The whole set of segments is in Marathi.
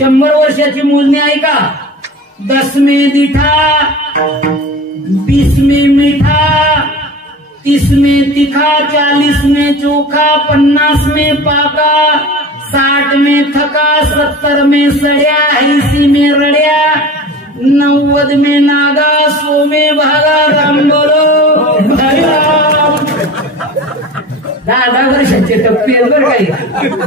100 वर्षाची मोजणी आहे का? 10 में दिठा, 20 में मीठा, 30 में तीखा, 40 में चोखा, 50 में पाका, 60 में थका, 70 में सड़िया, 80 में रड़िया, 90 में नागा, 100 में भागा. राम बोलो हरि राम. 10 वर्षाचे टप्पे बरं काही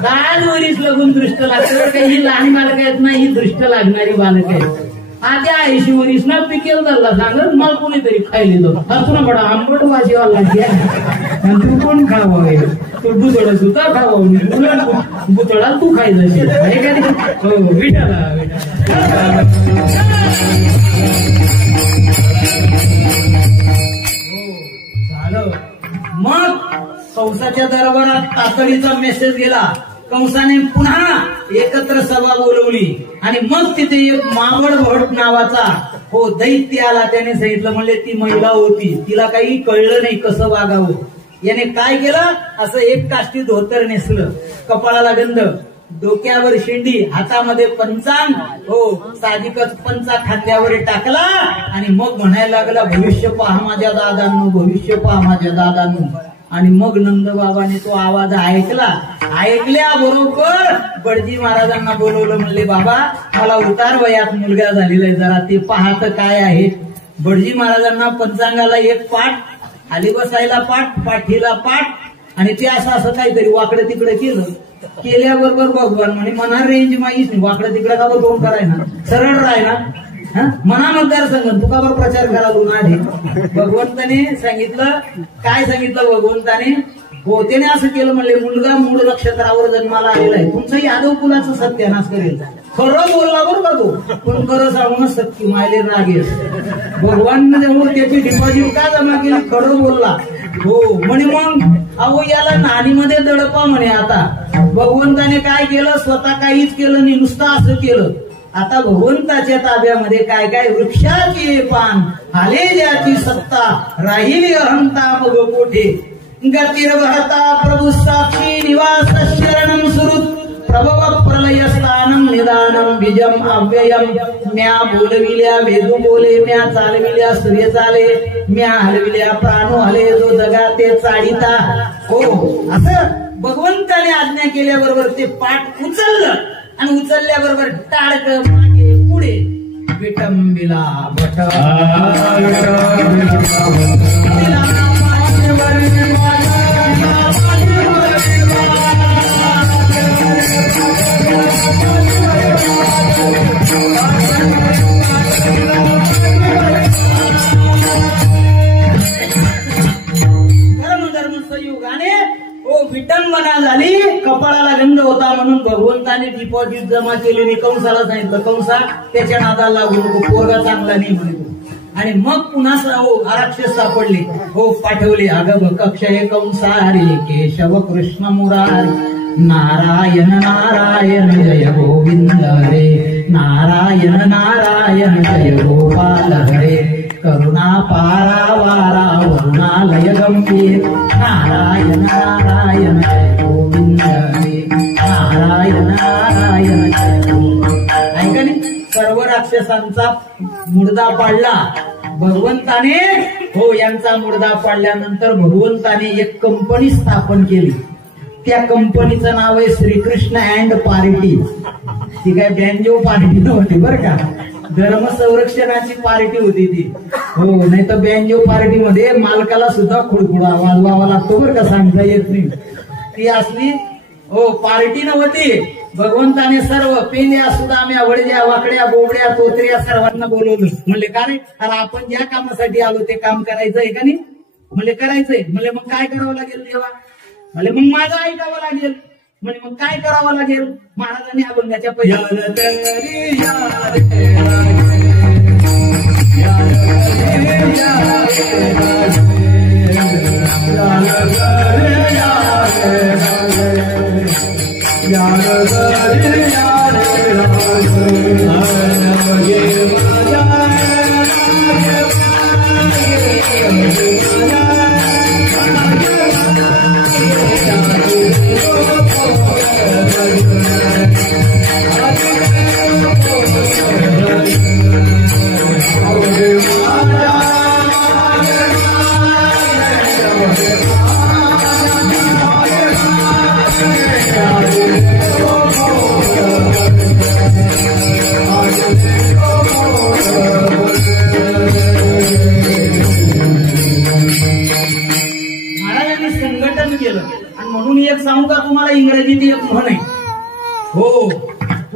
10 वरीस लगून दृष्ट लागतं बरं काही. ही लहान बालक आहेत ना, ही दृष्ट लागणारी बालक आहेत. आधी 80 वरीस ना पिकेल धरला सांगत मला कोणीतरी खायला दो तुला बडा आंबट वाजेवा लागली तू कोण खावा तू बुतडा सुद्धा खावा बुतडा तू खायचं आहे का नाही. हो विठाला झालं. मग कंसाच्या दरबारात तातडीचा मेसेज गेला. कंसाने पुन्हा एकत्र सभा बोलवली आणि मग तिथे एक मावळ भट नावाचा दैत्य आला. त्याने सांगितलं म्हणले ती महिला होती, तिला काही कळलं नाही कसं वागावं. याने काय केलं, असं एक काष्टी धोतर नेसलं, कपाळाला गंध, डोक्यावर शेंडी, हातामध्ये पंचांग, साधिकच पंचा खांद्यावर टाकला आणि मग म्हणायला लागला भविष्य पहा माझ्या दादांनो, भविष्य पहा माझ्या दादांनो. आणि मग नंदबाबाने तो आवाज ऐकल्याबरोबर बडजी महाराजांना बोलवलं. म्हणले बाबा मला उतार वयात मुलगा झालेला आहे, जरा ते पाहत काय आहे. बडजी महाराजांना पंचांगाला एक पाठ, खाली बसायला पाठ, पाठीला पाठ आणि ते असं काहीतरी वाकडं तिकडे केल्याबरोबर भगवान म्हणे मना रेंज माहीत नाही, वाकडं तिकडे का दोन करायना, सरळ राहायना मना मतदारसंघ तुका बरोबर प्रचार करा आधी. भगवंताने सांगितलं, काय सांगितलं भगवंताने, त्याने असं केलं म्हणले मुलगा मूळ नक्षत्रावर जन्माला आलेला आहे, तुमचं यादव कुलाचं सत्यानाश करेल. खरं बोलला बरोबर तो, पण खरं सांगूनच सत्य मायले रागेल. भगवान त्याची डिपॉझिट का जमा केली, खरं बोलला. म्हणे मग याला नाणीमध्ये दडपा म्हणे. आता भगवंताने काय केलं, स्वतः काहीच केलं नाही, नुसतं असं केलं. आता भगवंताच्या ताब्यामध्ये काय काय, वृक्षाची पान, आले ज्याची सत्ता, राहिली अहंता मग कोठे, गतिर्भरता प्रभू साक्षी निवास शरणम सुरुत, प्रभव प्रलय स्थानम निदानम बीजम अव्ययम. म्या बोलविल्या वेदू बोले, म्या चालविल्या सूर्य चाले, म्या हलविल्या प्राणो हले, जो जगा ते चाडिता. असं भगवंताने आज्ञा केल्याबरोबर ते पाठ उचललं आणि उचलल्याबरोबर टाळक मागे पुढे विटंबिला भट. धर्मसंयुगाने विटंबना झाली, कपाळाला गंध होता म्हणून भगवंताने डिपॉझिट जमा केली. कंसाला सांगितलं कंसा त्याच्या नादाला लागू नको, पोरगा चांगला नाही म्हणतो. आणि मग पुन्हा राक्षस सापडले, पाठवले अगं कक्षय कंसारे केशव कृष्ण मुरारी, नारायण नारायण जय गोविंद हरे, नारायण नारायण जय गोपाल हरे, करुणा पारावारा वरुणालय गंभीर, नारायण नारायण जय गोविंद हरे, नारायण नारायण जय गोविंद. ऐका नाही, सर्व राक्षसांचा मुर्दा पाडला भगवंताने. यांचा मुर्दा पाडल्यानंतर भगवंताने एक कंपनी स्थापन केली. त्या कंपनीचं नाव आहे श्रीकृष्ण अँड पार्टी. ती काय बँजो पार्टी नव्हती बरं का, धर्म संरक्षणाची पार्टी होती ती. नाही तर बँजो पार्टी मध्ये मालकाला सुद्धा खुडखुडा वाजवावा लागतो बरं का, सांगता येत नाही. ती असली पार्टी नव्हती. भगवंताने सर्व पेल्या सुदाम्या वडज्या वाकड्या बोबड्या तोत्र्या सर्वांना बोलवलं. म्हणले का रे, अरे आपण ज्या कामासाठी आलो ते काम करायचंय का नाही. म्हणले करायचंय. म्हणले मग काय करावं लागेल देवा. म्हणले मग माझं ऐकावं लागेल. म्हणजे मग काय करावं लागेल. महाराजांनी अभंगाच्या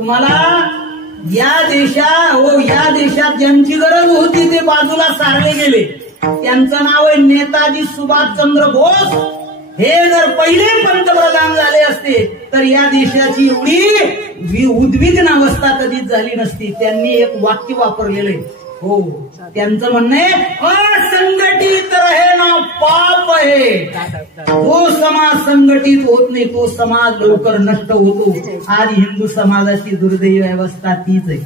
तुम्हाला या देशात ज्यांची गरज होती ते बाजूला सारले गेले. त्यांचं नाव आहे नेताजी सुभाषचंद्र बोस. हे जर पहिले पंतप्रधान झाले असते तर या देशाची एवढी उद्विग्न अवस्था कधीच झाली नसती. त्यांनी एक वाक्य वापरलेलं आहे. हो, त्यांचं म्हणणं आहे, असंघटित रहेना पाप आहे. जो समाज संघटित होत नाही तो समाज लवकर नष्ट होतो. आज हिंदू समाजाची दुर्दैवी अवस्था तीच आहे.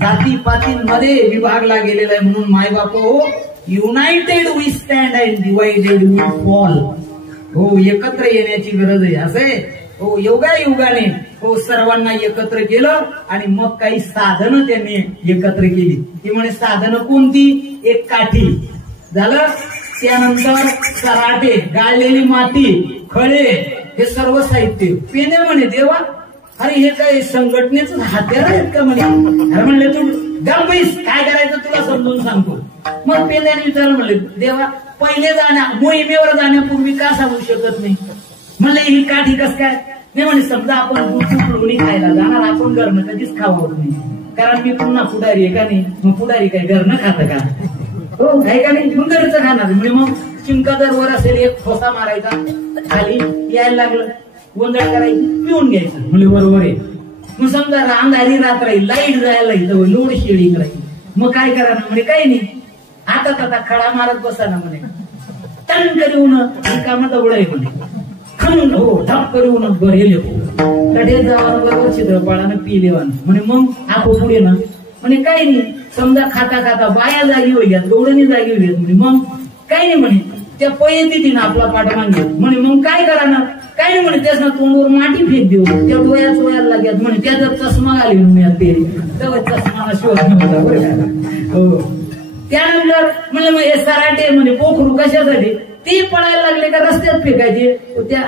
जातीपातींमध्ये विभागला गेलेला आहे. म्हणून मायबापो, united we stand and divided we fall. हो, एकत्र येण्याची गरज आहे. असे हो, योगायोगाने हो सर्वांना एकत्र केलं आणि मग काही साधनं त्यांनी एकत्र केली. ती म्हणे साधनं कोणती? एक काठी झालं, त्यानंतर सराटे, गाळलेली माती, खळे, हे सर्व साहित्य. पेने म्हणे देवा, अरे हे काय संघटनेचं हत्यार आहेत का म्हणे. अरे म्हणले तू गंभीर काय करायचं तुला समजून सांगतो. मग पेल्याने विचारलं, म्हणले देवा पहिले मोहिमेवर जाण्यापूर्वी का सांगू शकत नाही. म्हणलं ही काठी कस काय. नाही म्हणे समजा आपण गुपचूप लोणी खायला जाणार, आपण घरनं कधीच खावं नाही, कारण मी पुन्हा पुढारी आहे का नाही. मग पुढारी काय घरनं खातं का. हो आहे का नाही, मग घरचं खाणार. म्हणजे मग चिमका जर वर असेल एक ठोसा मारायचा, खाली यायला लागलं गोंधळ करायची, पिऊन घ्यायचं. म्हणजे बरोबर आहे. मग समजा अंधारी रात राहील, लाईट जायला इथं लोड शेडिंग राहील, मग काय करा ना. म्हणजे काही नाही, आता खडा मारत बसा ना म्हणे. टन करून कामात दगड आहे म्हणे. खणून हो ढप करून भरेले कडे जावानं बरोबर चित्रपाळानं पिलेवान. म्हणे मग आपण पुढे ना. म्हणे काही नाही, समजा खाता खाता बाया जागी होईल, गवडणी जागी होईल. म्हणे मग काही नाही म्हणे, त्या पयती ना आपला पाठमागे. म्हणे मग काय करा ना. काही नाही म्हणे, त्याच ना तोंडवर माती फेक देऊ, त्या डोळ्यात चोळ्याला लागत. म्हणे त्याचा चष्मा घाली म्हणून ते तेव्हा चष्माला शोध नव्हता बरं का. हो, त्यानंतर म्हणजे मग हे सराटे म्हणे पोखरू कशासाठी ते पडायला लागले का रस्त्यात फेकायचे. त्या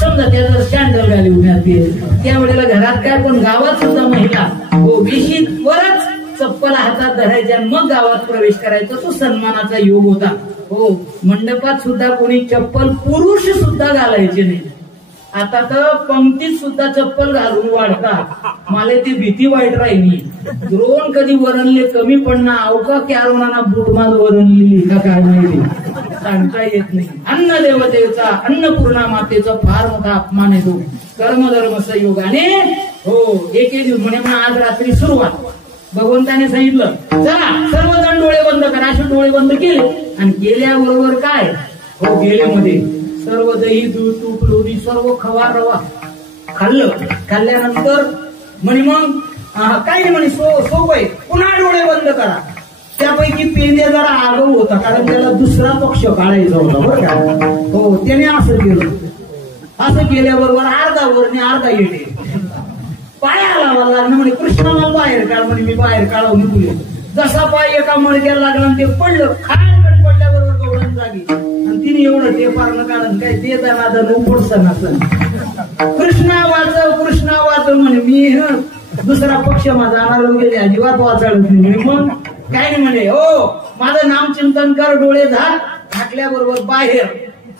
समजा त्याचा स्टँडल घाली उन्हात. त्यावेळेला घरात काय, पण गावात सुद्धा महिला हो बेशीतवरच चप्पल हातात धरायच्या आणि मग गावात प्रवेश करायचा. तो सन्मानाचा योग होता. हो, मंडपात सुद्धा कोणी चप्पल पुरुष सुद्धा घालायचे नाही. आता तर पंक्तीत सुद्धा चप्पल घालून वाढतात. मला ती भीती वाईट राहिली. द्रोण कधी वरणले कमी पडणार, अवका कॅरोनाना बुटमाल वरणली का काय माहिती, सांगता येत नाही. अन्न देवतेचा, अन्नपूर्णा मातेचा फार मोठा अपमान आहे तो. कर्मधर्म संयोगाने हो एके दिवस म्हणे आज रात्री सुरुवात. भगवंताने सांगितलं चला सर्वजण डोळे बंद करा. असे डोळे बंद केले आणि गेल्याबरोबर काय हो गेल्यामध्ये सर्व दही दूध तूप लोणी सर्व खवा रवा खाल्लं. खाल्ल्यानंतर म्हणे मग काय नाही म्हणे सोपय पुन्हा डोळे बंद करा. त्यापैकी पेंद्या जरा आगाऊ होता, कारण त्याला दुसरा पक्ष काढायचा होता बरं का. हो, त्याने असं केलं. असं केल्याबरोबर अर्धा वरने अर्धा येते पायाला लागला. म्हणे कृष्णा मला बाहेर काढ. म्हणे मी बाहेर काढवून तुले. जसा पाय एका मडक्याला लागला ते पडलं. खाण पडल्याबरोबर गवळण जागी. आणि तिने एवढं ते पारणं काढून काय ते दादा उपडसन असं कृष्णा वाचव म्हणे. मी दुसरा पक्ष माझा जाणार गेले अजिबात वाचाळ. मग काय नाही म्हणे हो माझं नाम चिंतन कर. डोळे झाकल्याबरोबर बाहेर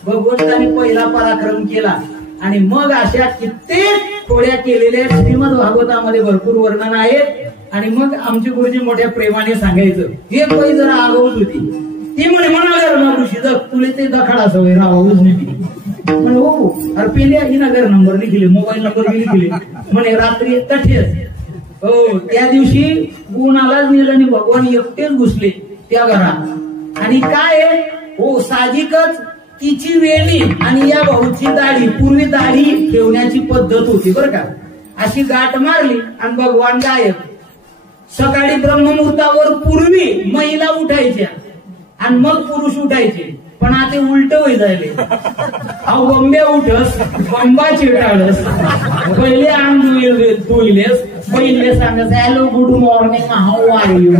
भगवंताने पहिला पराक्रम केला. आणि मग अशा कित्येक खोड्या केलेल्या श्रीमद भागवतामध्ये भरपूर वर्णन आहेत. आणि मग आमचे गुरुजी मोठ्या प्रेमाने सांगायचं. हे पै जरा आगाऊच होती. ती म्हणे म्हणागर ना ऋषी जग तुले ते दखाडा सवय राहावूच नाही. म्हणे हो अरे पेल्या ही नगर नंबर लिहिले, मोबाईल नंबर लिहिले. म्हणे रात्री तठेच हो त्या दिवशी गुणालाच नेलं आणि भगवान एकटेच घुसले त्या घरात. आणि काय हो साहजिकच तिची वेणी आणि या भाऊची दाढी, पूर्वी दाढी ठेवण्याची पद्धत होती बरं का. अशी गाठ मारली आणि भगवान गायब. सकाळी ब्रह्ममुहूर्तावर पूर्वी महिला उठायच्या आणि मग पुरुष उठायचे. पण आता उलट होई जायले. अहो बंब्या उठस बंबा चिटाळस पहिले आम धुईलेस पहिले सांगस hello good morning how are you.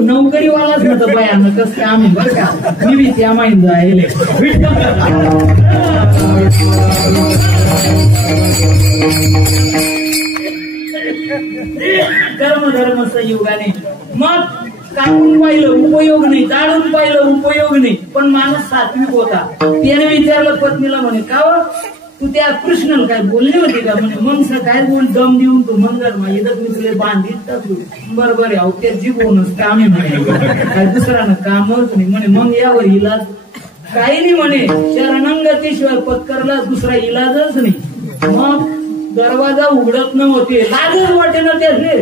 नोकरीवालाच नव्हतं भयानक कसं आम्ही बरं का. मी बी त्या माहिती जायले. कर्मधर्म संयोगाने मग कापून पाहिलं उपयोग नाही, जाळून पाहिलं उपयोग नाही. पण माणूस सात्विक होता. त्याने विचारलं पत्नीला म्हणे का तू त्या कृष्णाला काय बोलली होती का? म्हणे मग काय बोल दम देऊन तू मंगल माझ्यात मी तुला बांधीत टाकू. बरोबर आहे त्या जीवनच काम आहे म्हणे, काय दुसऱ्यानं कामच नाही म्हणे. मग यावर इलाज काही नाही म्हणे, शरणंगतीशिवाय पत्करला दुसरा इलाजच नाही. मग दरवाजा उघडत नव्हते, लाजच वाटे ना त्याचे.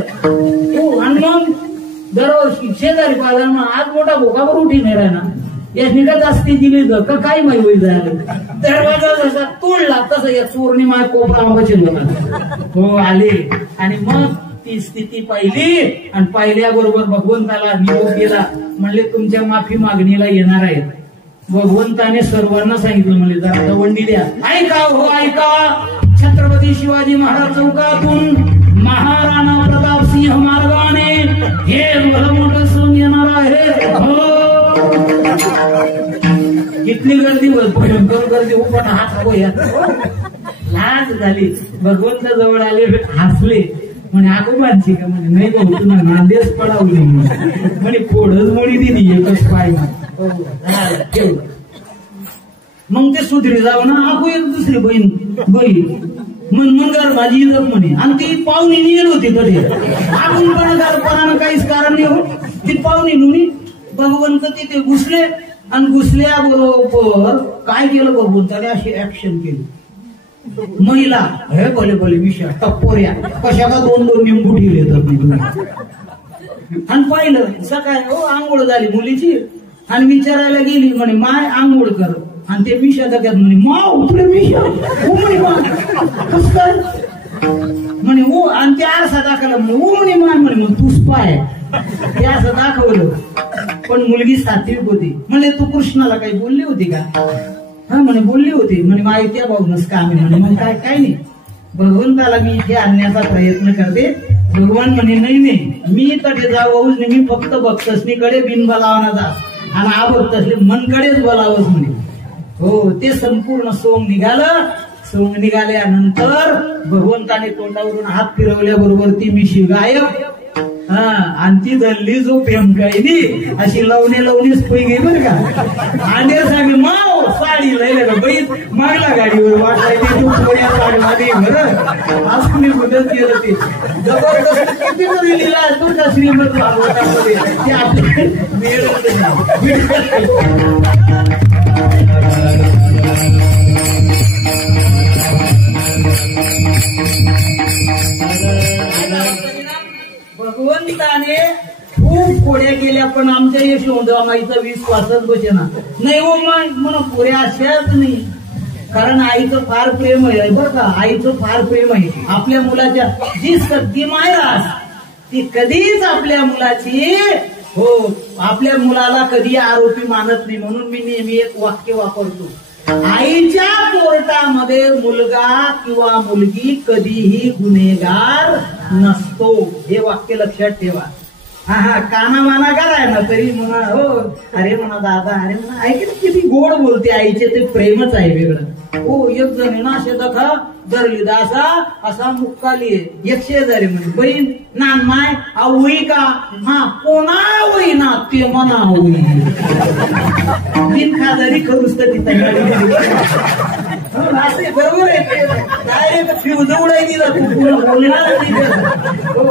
आणि मग दरवर्षी शेजारी पाहिला आज मोठा भोकावर उठी नाही राहणार, याची का जास्ती दिली का काय माहिती झालं. दरवाजा जसा तोडला तसं या चोरणी माय कोपरा हो आले. आणि मग ती स्थिती पाहिली आणि पाहिल्याबरोबर भगवंताला निरोप केला. म्हणले तुमच्या माफी मागणीला येणार आहेत. भगवंताने सर्वांना सांगितलं म्हणले जरा दवंडी द्या. ऐका हो ऐका, छत्रपती शिवाजी महाराज चौकातून महाराणा प्रताप सिंह मार्गाने हे भलं मोठं सण येणार आहे. किती गर्दी भयंकर गर्दी हो, पण हात लाज झाली. भगवंत जवळ आले हसले. म्हणे आगो मानसी का? म्हणे नाही भाऊ तुला नांदेच पडावली म्हणे, फोडच मोडी दिली एकच पाय. मग ते सुधरी जाऊ ना. आगो एक दुसरी बहीण मनमनगार माझी इज्जत म्हणे. आणि ती पाहुणी निघेल होती कडे आपण पण काहीच कारण नाही हो. ती पाहुणी नुनी भगवंत तिथे घुसले आणि घुसल्याबरोबर काय केलं भगवंताने अशी ऍक्शन केली. महिला हे भले भले विषय टप्पोऱ्या कशाला दोन दोन निंबू ठेवले. आणि पाहिलं सकाळी हो आंघोळ झाली मुलीची आणि विचारायला गेली म्हणे माय आंघोळ कर. आणि ते मिशा जगात म्हणे माव तुला मिशा हो म्हणे कस काय म्हणे हो. आणि ते आरसा दाखवला म्हणे हो म्हणे माय म्हणे मग तूच पाय ते असं दाखवलं. पण मुलगी सात्विक होती. म्हणे तू कृष्णाला काही बोलली होती का? हा म्हणे बोलली होती. म्हणे माय त्या भाऊनच काम आहे म्हणे. मग काय नाही भगवंताला मी इथे आणण्याचा प्रयत्न करते. भगवान म्हणे नाही नाही मी तडे जाऊच नाही, मी फक्त भक्तसनीकडे बिन बोलावना जा आणि आभक्तसले मनकडेच बोलावंच म्हणे. हो ते संपूर्ण सोंग निघालं. सोंग निघाल्यानंतर भगवंताने तोंडावरून हात फिरवल्याबरोबर ती मिशी गायब. हा आणि ती धरली जो प्रेमकाईनी अशी लावणीच पै गे बरं का. आणि सांगे माव साडी लय का बाई मागला गाडीवर वाटायची तू पुण्यात लागला नाही बरं असं मी मदत केलं. ते जबरदस्त किती लिहिला तो का श्रीमंत भागवतामध्ये ते आपले भगवंताने खूप कोड्या केल्या पण आमच्या यशोदामाईचा विश्वासच बसेना. नाही हो म्हणून पुऱ्या अशाच नाही. कारण आईचं फार प्रेम आहे बरं का. आईचं फार प्रेम आहे आपल्या मुलाच्या. जी सत्ती मायरास ती कधीच आपल्या मुलाची हो आपल्या मुलाला कधी आरोपी मानत नाही. म्हणून मी नेहमी एक वाक्य वापरतो, आईच्या कोर्टामध्ये मुलगा किंवा मुलगी कधीही गुन्हेगार नसतो. हे वाक्य लक्षात ठेवा. हा काना माना कराय ना तरी म्हणा हो अरे म्हणा दादा अरे म्हणा ऐक किती गोड बोलते. आईचे ते प्रेमच आहे वेगळं. हो एक जण ना शेता धरली दासा असा मुक्काली एक शेजारी म्हणे बहीण नान माय होई का? हा कोणा होई ना ते मना होई. तीन खाजारी करूच तर तिथे बरोबर आहे. डायरेक्ट फ्यूज उडाय दिला तू बोलणार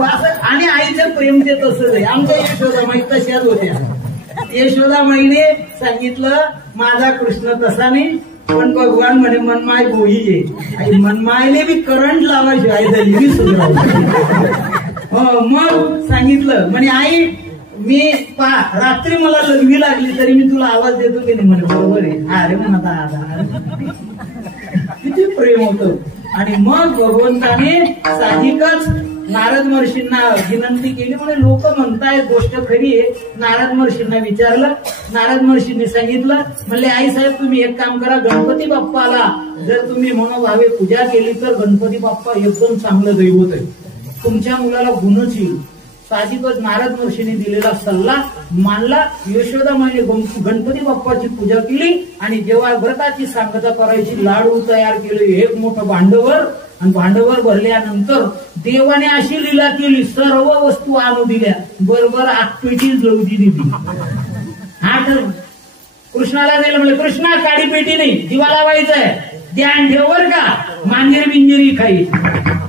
असं. आणि आईचं प्रेम ते तसंच आहे. आमच्या यशोदामाई तशाच होत्या. यशोदामाईने सांगितलं माझा कृष्ण तसा नाही पण भगवान म्हणे मनमाय गोळी आहे. मनमायले बी करंट लावायची आई झाली मी सुधारायची. मग सांगितलं म्हणे आई मी रात्री मला लघवी लागली तरी मी तुला आवाज देतो की नाही. म्हणे बरोबर आहे. अरे म्हणा दादा किती प्रेम होतं. आणि मग भगवंताने साहजिकच नारद महर्षींना विनंती केली. म्हणजे लोक म्हणतायत गोष्ट खरी आहे. नारद महर्षींना विचारलं. नारद महर्षींनी सांगितलं म्हणले आई साहेब तुम्ही एक काम करा गणपती बाप्पाला जर तुम्ही मनोभावे पूजा केली तर गणपती बाप्पा एकदम चांगलं दैवत आहे. तुमच्या मुलाला गुणच येईल. साहजिकच नारद महर्षींनी दिलेला सल्ला मानला. यशोदामाईने गणपती बाप्पाची पूजा केली आणि जेव्हा व्रताची सांगता करायची लाडू तयार केले एक मोठं भांडवर आणि भांडवर भरल्यानंतर देवाने अशी लीला केली सर्व वस्तू आणू दिल्या बरोबर आठपेटी जळूदी दिली. आठ कृष्णाला दिलं म्हणजे कृष्णा काडी पेटी नाही दिवा लावायचा आहे. ध्यान ठेव बर का, मांजर बिंजरी खाई.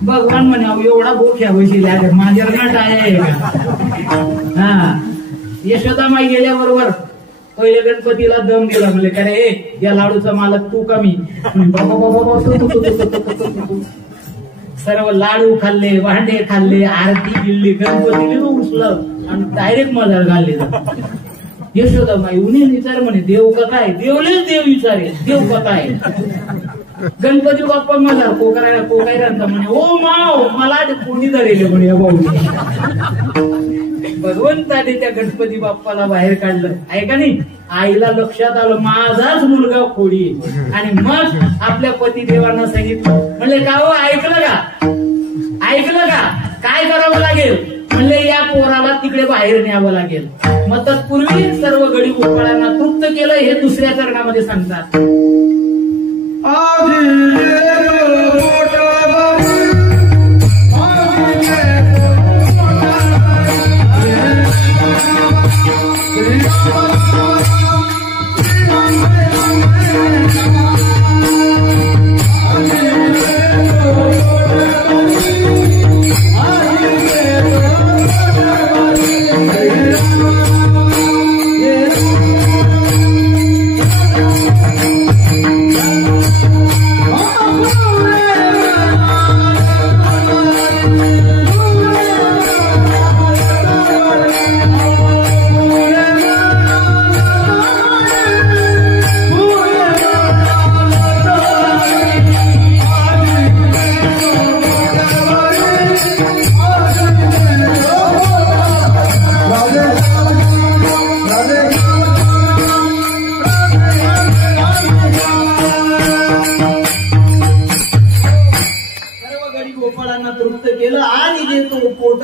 भगवान म्हणावं एवढा गोख्या बसला मांजर ना टाळ्या का. हा यशोदामाई गेल्याबरोबर पहिले गणपतीला दम दिला, म्हणजे का रे या लाडूचा मालक तू कमी. सर्व लाडू खाल्ले, भांडे खाल्ले, आरती गिल्ली, गणपतीने उचलं आणि डायरेक्ट मधार घालले. यशोदामाई उन्हे विचार म्हणे देव कथा आहे, देवलेच देव विचारे देव कथा आहे. गणपती बाप्पा मला कोकायला म्हणे ओ माव मला कोणी धरेले म्हणे भाऊ. भगवंताने त्या गणपती बाप्पाला बाहेर काढलं आहे का नाही. आईला लक्षात आलं माझाच मुलगा खोडी, आणि मग आपल्या पतिदेवांना सांगितलं, म्हणले का हो ऐकलं का काय करावं लागेल. म्हणले या पोराला तिकडे बाहेर न्यावं लागेल. मग तत्पूर्वी सर्व गडी गोपाळांना तृप्त केलं हे दुसऱ्या चरणामध्ये सांगतात.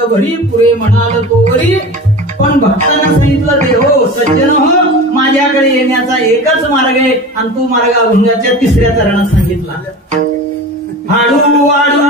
भरी पुरे म्हणाल तो वरी. पण भक्तांना सांगितलं ते हो सज्जन हो, माझ्याकडे येण्याचा एकच मार्ग आहे, आणि तो मार्ग अभंगाच्या तिसऱ्या चरणात सांगितला. हाडू वाडू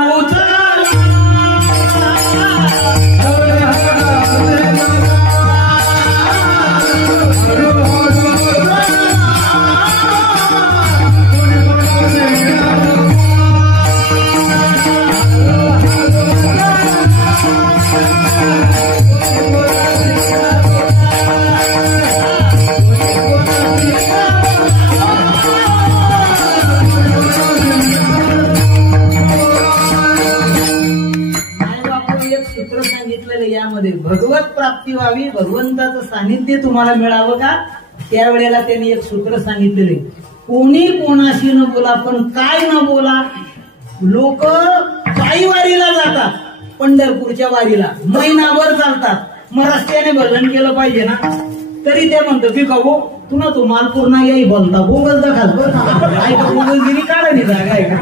भगवत प्राप्ती व्हावी, भगवंताचं सानिध्य तुम्हाला मिळावं का, त्यावेळेला त्यांनी एक सूत्र सांगितलेले. कोणी कोणाशी न बोला, पण काय न बोला. लोक पायी वारीला जातात, पंढरपूरच्या वारीला महिनाभर चालतात, मग रस्त्याने भजन केलं पाहिजे ना, तरी ते म्हणतो की कहो तुला तो माल पूर्ण याही बोलता बोगलता खास बरं बोगलगिरी काढायची जागा आहे का,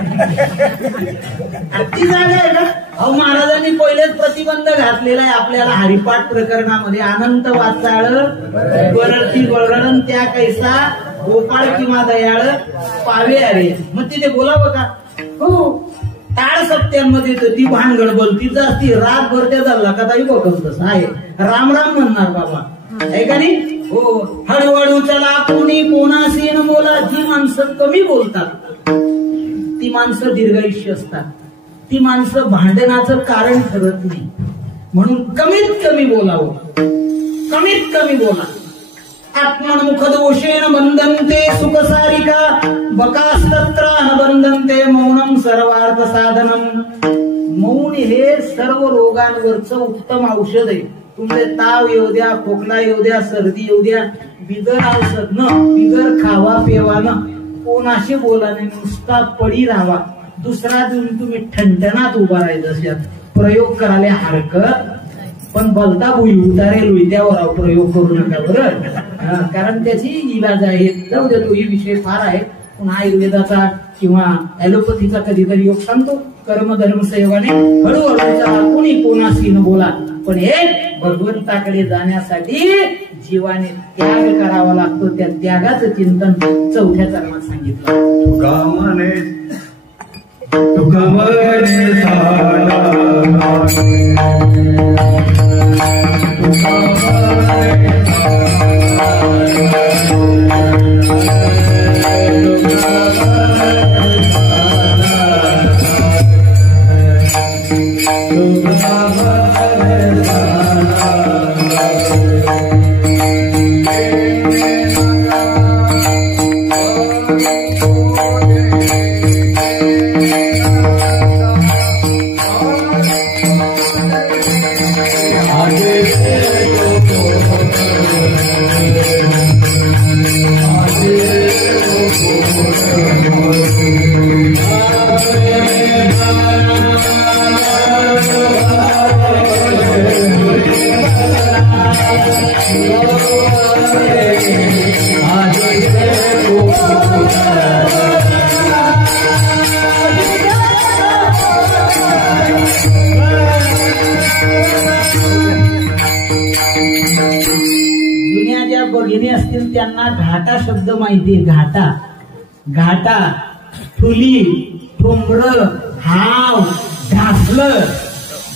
ती जागा आहे का. अहो महाराजांनी पहिलेच प्रतिबंध घातलेला आहे आपल्याला हरिपाठ प्रकरणामध्ये. अनंत वाचाळ बरळती बळगण त्या कैसा गोपाळ किंवा दयाळ पावे अरे. मग तिथे बोलावं का. हो टाळ सप्त्यांमध्ये ती भानगड बोलतीच असती, रातभर त्याचा लकाताही बघत तसं आहे. राम राम म्हणणार बाबा आहे का नाही. हो हळूहळू चला कोणी कोणाशी न बोला. जी माणसं कमी बोलतात ती माणसं दीर्घायुष्य असतात, ती माणसं भांडणाचं कारण ठरत नाही. म्हणून कमीत कमी बोलावं, कमीत कमी बोला. आत्मनमुख दोषेन बंधनते सुखसारिका बकास्तत्र न बंधनते मौनम सर्वार्थ साधनम. मौन हे सर्व रोगांवरचं उत्तम औषध आहे. तुमचे ताव येऊ द्या, खोकला येऊ द्या, सर्दी येऊ द्या, बिगर औषध न, बिगर खावा पेवा न, कोणाशी बोला नाही, नुसता पडी राहावा. दुसरा दिन तुम्ही ठणठणात उभा राहायचं. प्रयोग करायला हरकत, पण बलता भुई उतारेल त्यावर प्रयोग करू नका बरं, कारण त्याची इलाज आहे. जाऊ दे तो ही विषय फार आहे. पण आयुर्वेदाचा किंवा ऍलोपॅथीचा कधीतरी योग सांगतो. कर्म धर्म संयोगाने हळूहळू कोणी कोणाशी न बोला. पण हे भगवंताकडे जाण्यासाठी जीवाने त्याग करावा लागतो. त्या त्यागाचं चिंतन चौथ्या चरणात सांगितलं. तुका जुन्या ज्या भगिनी असतील त्यांना घाटा शब्द माहितीये. घाटा, घाटा, ठुली, ठोंबर, हाव, ढासलं,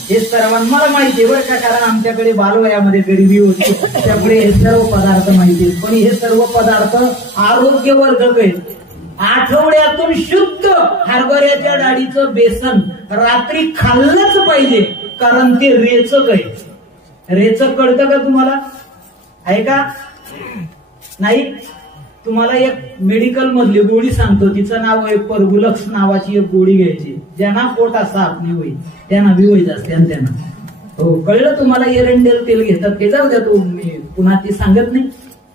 हे सर्वांना मला माहितीये बरं का. कारण आमच्याकडे बालवयामध्ये गरिबी होती, त्यामुळे हे सर्व पदार्थ माहिती. पण हे सर्व पदार्थ आरोग्यवर्धक आहेत. आठवड्यातून शुद्ध हरभऱ्याच्या डाळीचं बेसन रात्री खाल्लंच पाहिजे, कारण ते रेचक आहे. रेचक कळतं का तुम्हाला? आहे का? नाही? तुम्हाला एक मेडिकल मधली गोळी सांगतो, तिचं नाव आहे परबुलक्स नावाची एक गोळी घ्यायची. ज्यांना पोटा साफ नाही होईल त्यांना विवळीच असते. आणि त्यांना हो कळलं तुम्हाला. एरंडेल तेल घेतात ते जाऊ द्या, तो पुन्हा ती सांगत नाही.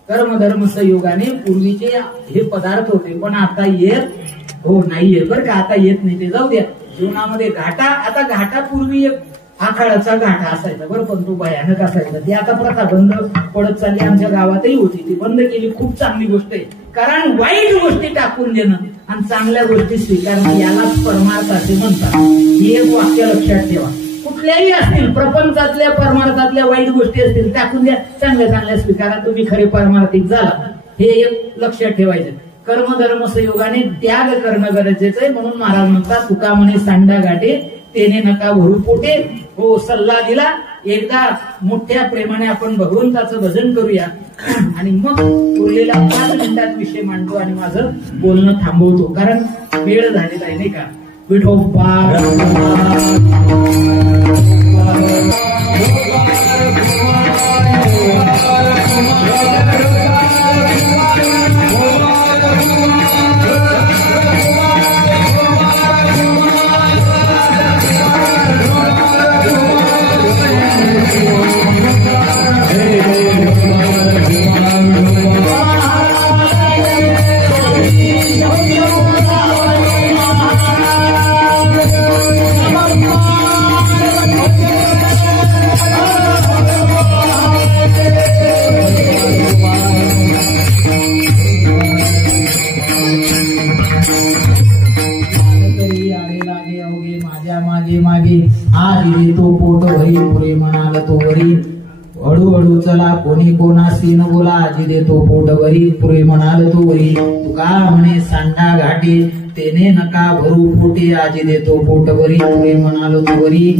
कर्मधर्म संयोगाने पूर्वीचे हे पदार्थ होते, पण आता येत हो नाहीये बरं का. आता येत नाही ते जाऊ द्या. जीवनामध्ये घाटा, आता घाटा पूर्वी एक आखाडाचा घाटा असायचा बरं, पण तो भयानक असायचा. ती आता प्रथा बंद पडत चालली. आमच्या गावातही होती, ती बंद केली. खूप चांगली गोष्ट आहे, कारण वाईट गोष्टी टाकून देणं आणि चांगल्या गोष्टी स्वीकारणं यालाच परमार्थ असे म्हणतात. ही एक वाक्य लक्षात ठेवा. कुठल्याही असतील, प्रपंचातल्या परमार्थातल्या वाईट गोष्टी असतील टाकून द्या, चांगल्या चांगल्या स्वीकारा, तुम्ही खरे परमार्थिक झाला. हे एक लक्षात ठेवायचं. कर्मधर्म संयोगाने त्याग करणं गरजेचं आहे. म्हणून महाराज म्हणतात, तुका म्हणे सांडा गाठे तेने नका भरू पोटे. हो सल्ला दिला. एकदा मोठ्या प्रेमाने आपण भगवंताचं भजन करूया आणि मग उरलेला 5 मिनिटात विषय मांडतो आणि माझं बोलणं थांबवतो, कारण वेळ झालेला आहे नाही का. विठोबा तो पोट भरी पुरे म्हणाल तो वरी. हळूहळू चला कोणी कोणासी न बोला, आजी देतो पोट भरी पुरे म्हणाल तो वरी. तुका म्हणे सांडा घाटे तेने नका भरू पोटे, आजी देतो पोट भरी पुरे म्हणाल तो वरी.